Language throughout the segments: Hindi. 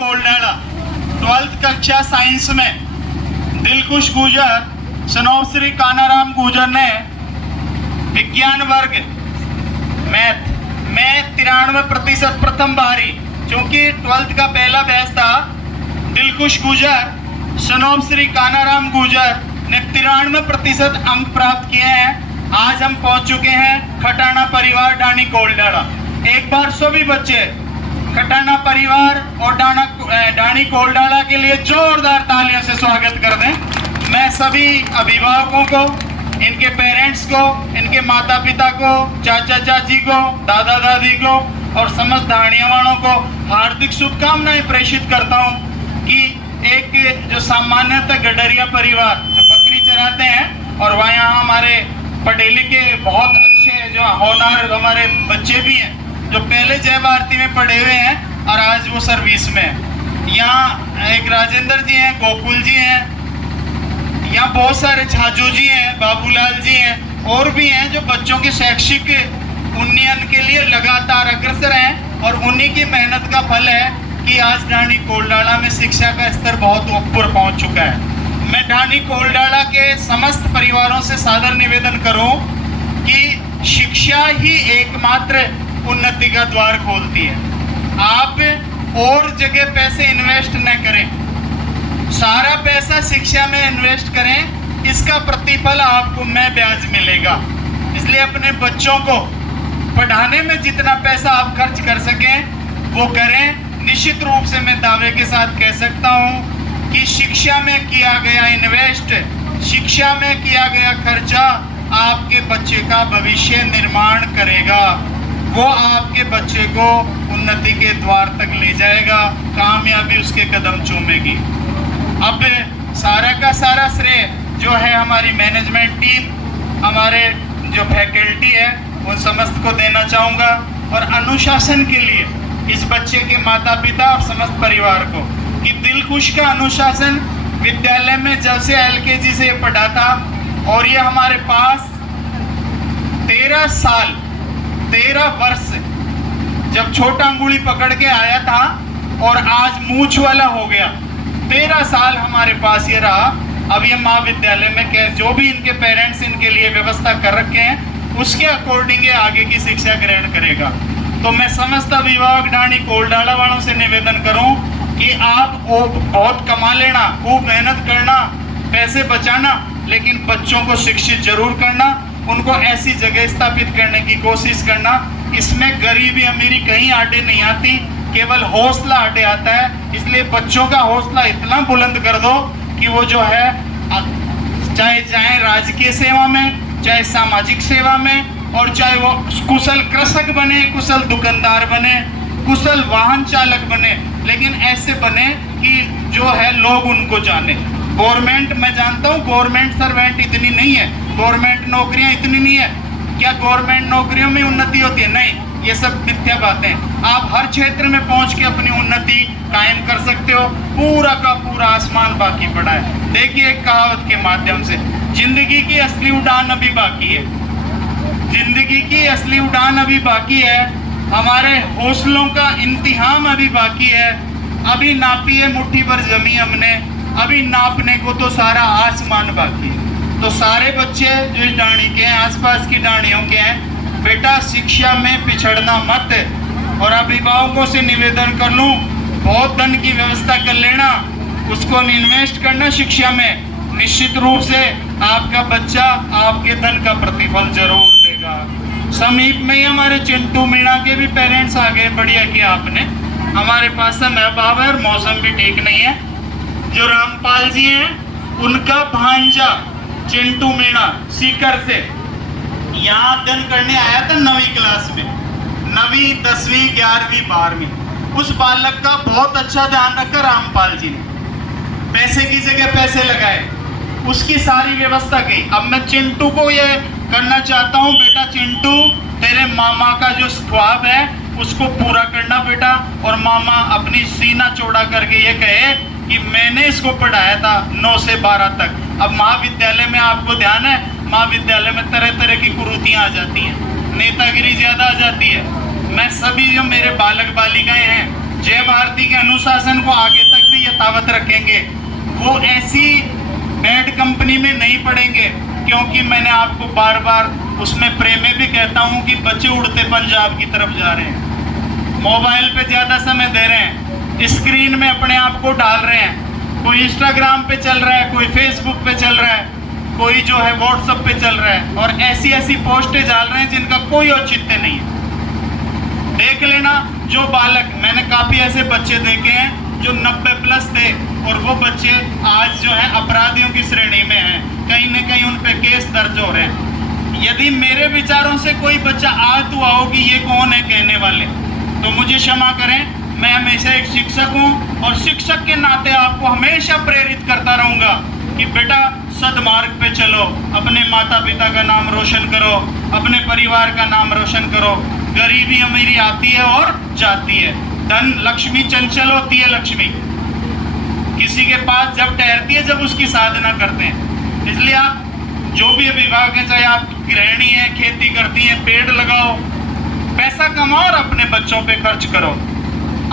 कोलडाला 12th कक्षा साइंस में दिलखुश गुजर सनोश्री कानाराम गुजर ने विज्ञान वर्ग मैथ में 93% प्रथम बारी, क्योंकि 12th का पहला बैच था। दिलखुश गुजर सनोश्री कानाराम गुजर ने 93% अंक प्राप्त किए हैं। आज हम पहुंच चुके हैं खटाना परिवार डाणी कोलडाला। एक बार सभी बच्चे खटाना परिवार और डाणी कोलडाला के लिए जोरदार तालियों से स्वागत कर दें। मैं सभी अभिभावकों को, इनके पेरेंट्स को, इनके माता पिता को, चाचा चाची को, दादा दादी को और समस्त डाणिया वालों को हार्दिक शुभकामनाएं प्रेषित करता हूं कि एक जो सामान्यतः गडरिया परिवार जो बकरी चराते हैं और वहाँ यहाँ हमारे पटेली के बहुत अच्छे जो होनहार हमारे बच्चे भी हैं जो पहले जय भारती में पढ़े हुए हैं और आज वो सर्विस में है। यहाँ एक राजेंद्र जी हैं, गोकुल जी हैं, यहाँ बहुत सारे छाजू जी हैं, बाबूलाल जी हैं और भी हैं जो बच्चों के शैक्षिक उन्नयन के लिए लगातार अग्रसर हैं और उन्हीं की मेहनत का फल है कि आज डाणी कोलडाला में शिक्षा का स्तर बहुत ऊपर पहुंच चुका है। मैं डाणी कोलडाला के समस्त परिवारों से सादर निवेदन करूं कि शिक्षा ही एकमात्र उन्नति का द्वार खोलती है। आप और जगह पैसे इन्वेस्ट न करें, सारा पैसा शिक्षा में इन्वेस्ट करें, इसका प्रतिफल आपको में ब्याज मिलेगा। इसलिए अपने बच्चों को पढ़ाने में जितना पैसा आप खर्च कर सकें वो करें। निश्चित रूप से मैं दावे के साथ कह सकता हूं कि शिक्षा में किया गया इन्वेस्ट, शिक्षा में किया गया खर्चा आपके बच्चे का भविष्य निर्माण करेगा। वो आपके बच्चे को उन्नति के द्वार तक ले जाएगा, कामयाबी उसके कदम चूमेगी। अब सारा का सारा श्रेय जो है हमारी मैनेजमेंट टीम, हमारे जो फैकल्टी है उन समस्त को देना चाहूँगा और अनुशासन के लिए इस बच्चे के माता पिता और समस्त परिवार को कि दिलखुश का अनुशासन विद्यालय में जब से LKG से पढ़ा था और ये हमारे पास 13 वर्ष जब छोटा अंगुली पकड़ के आया था और आज मूछ वाला हो गया। 13 साल हमारे पास ये रहा। अब ये महाविद्यालय में जो भी इनके पेरेंट्स इनके लिए व्यवस्था कर रखे हैं उसके अकॉर्डिंग ये आगे की शिक्षा ग्रहण करेगा। तो मैं समस्त अभिभावक डाणी कोलडाला वालों से निवेदन करूं कि आप बहुत कमा लेना, खूब मेहनत करना, पैसे बचाना, लेकिन बच्चों को शिक्षित जरूर करना, उनको ऐसी जगह स्थापित करने की कोशिश करना। इसमें गरीबी अमीरी कहीं आटे नहीं आती, केवल हौसला आटे आता है। इसलिए बच्चों का हौसला इतना बुलंद कर दो कि वो जो है चाहे राजकीय सेवा में, चाहे सामाजिक सेवा में और चाहे वो कुशल कृषक बने, कुशल दुकानदार बने, कुशल वाहन चालक बने, लेकिन ऐसे बने कि जो है लोग उनको जाने। गवर्नमेंट, मैं जानता हूँ गवर्नमेंट सर्वेंट इतनी नहीं है, गवर्नमेंट नौकरियां इतनी नहीं है। क्या गवर्नमेंट नौकरियों में उन्नति होती है? नहीं, ये सब मिथ्या बातें। आप हर क्षेत्र में पहुंच के अपनी उन्नति कायम कर सकते हो। पूरा का पूरा आसमान बाकी पड़ा है। देखिए एक कहावत के माध्यम से, जिंदगी की असली उड़ान अभी बाकी है, जिंदगी की असली उड़ान अभी बाकी है, हमारे हौसलों का इम्तिहान अभी बाकी है। अभी नापी है मुट्ठी भर जमी हमने, अभी नापने को तो सारा आसमान बाकी है। तो सारे बच्चे जो इस डाणी के हैं, आसपास की डाणियों के हैं, बेटा शिक्षा में पिछड़ना मत। और अभिभावकों से निवेदन कर लूँ, बहुत धन की व्यवस्था कर लेना, उसको इन्वेस्ट करना शिक्षा में। निश्चित रूप से आपका बच्चा आपके धन का प्रतिफल जरूर देगा। समीप में ही हमारे चिंटू मीणा के भी पेरेंट्स आ गए, बढ़िया किया आपने। हमारे पास समय अभाव है और मौसम भी ठीक नहीं है। जो रामपाल जी हैं उनका भांजा चिंटू मीणा सीकर से यहाँ अध्ययन करने आया था 9वीं क्लास में, 9वीं 10वीं 11वीं 12वीं। उस बालक का बहुत अच्छा ध्यान रखा रामपाल जी ने, पैसे की जगह पैसे लगाए, उसकी सारी व्यवस्था की। अब मैं चिंटू को ये करना चाहता हूँ, बेटा चिंटू तेरे मामा का जो ख्वाब है उसको पूरा करना बेटा। और मामा अपनी सीना चौड़ा करके ये कहे कि मैंने इसको पढ़ाया था 9 से 12 तक। अब महाविद्यालय में आपको ध्यान है, महाविद्यालय में तरह तरह की कुरीतियां आ जाती हैं, नेतागिरी ज्यादा आ जाती है। मैं सभी जो मेरे बालक बालिकाएं हैं जय भारती के अनुशासन को आगे तक भी यथावत रखेंगे। वो ऐसी बैड कंपनी में नहीं पड़ेंगे, क्योंकि मैंने आपको बार बार उसमें प्रेम में भी कहता हूँ कि बच्चे उड़ते पंजाब की तरफ जा रहे हैं, मोबाइल पे ज़्यादा समय दे रहे हैं, स्क्रीन में अपने आप को डाल रहे हैं। कोई इंस्टाग्राम पे चल रहा है, कोई फेसबुक पे चल रहा है, कोई जो है व्हाट्सएप पे चल रहा है, और ऐसी ऐसी पोस्टें डाल रहे हैं जिनका कोई औचित्य नहीं है। देख लेना, जो बालक, मैंने काफ़ी ऐसे बच्चे देखे हैं जो 90+ थे, और वो बच्चे आज जो है अपराधियों की श्रेणी में हैं, कहीं न कहीं उन पे केस दर्ज हो रहे हैं। यदि मेरे विचारों से कोई बच्चा आज तो आओगी ये कौन है कहने वाले, तो मुझे क्षमा करें। मैं हमेशा एक शिक्षक हूँ, और शिक्षक के नाते आपको हमेशा प्रेरित करता रहूँगा कि बेटा सद्मार्ग पे चलो, अपने माता पिता का नाम रोशन करो, अपने परिवार का नाम रोशन करो। गरीबी अमीरी आती है और जाती है, धन लक्ष्मी चंचल होती है। लक्ष्मी किसी के पास जब ठहरती है जब उसकी साधना करते हैं। इसलिए आप जो भी अभिभावक हैं, चाहे आप गृहिणी हैं, खेती करती हैं, पेड़ लगाओ, पैसा कमाओ और अपने बच्चों पे खर्च करो।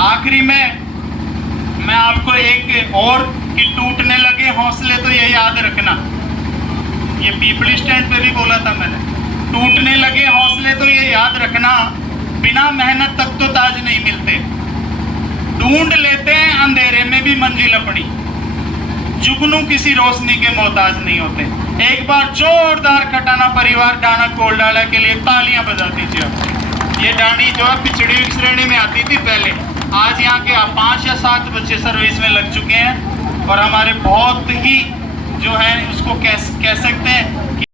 आखिरी में मैं आपको एक और कि टूटने लगे हौसले तो ये याद रखना, ये पीपल स्टैंड पे भी बोला था मैंने, टूटने लगे हौसले तो ये याद रखना, बिना मेहनत तक तो ताज नहीं मिलते, ढूंढ लेते हैं अंधेरे में भी मंजिल अपनी, जुगनू किसी रोशनी के मोहताज नहीं होते। एक बार जोरदार खटाना परिवार डाना कोल डाला के लिए तालियां बजा दीजिए आप। ये डानी जो है पिछड़ी हुई श्रेणी में आती थी पहले, आज यहाँ के 5 या 7 बच्चे सर्विस में लग चुके हैं, और हमारे बहुत ही जो है उसको कह सकते हैं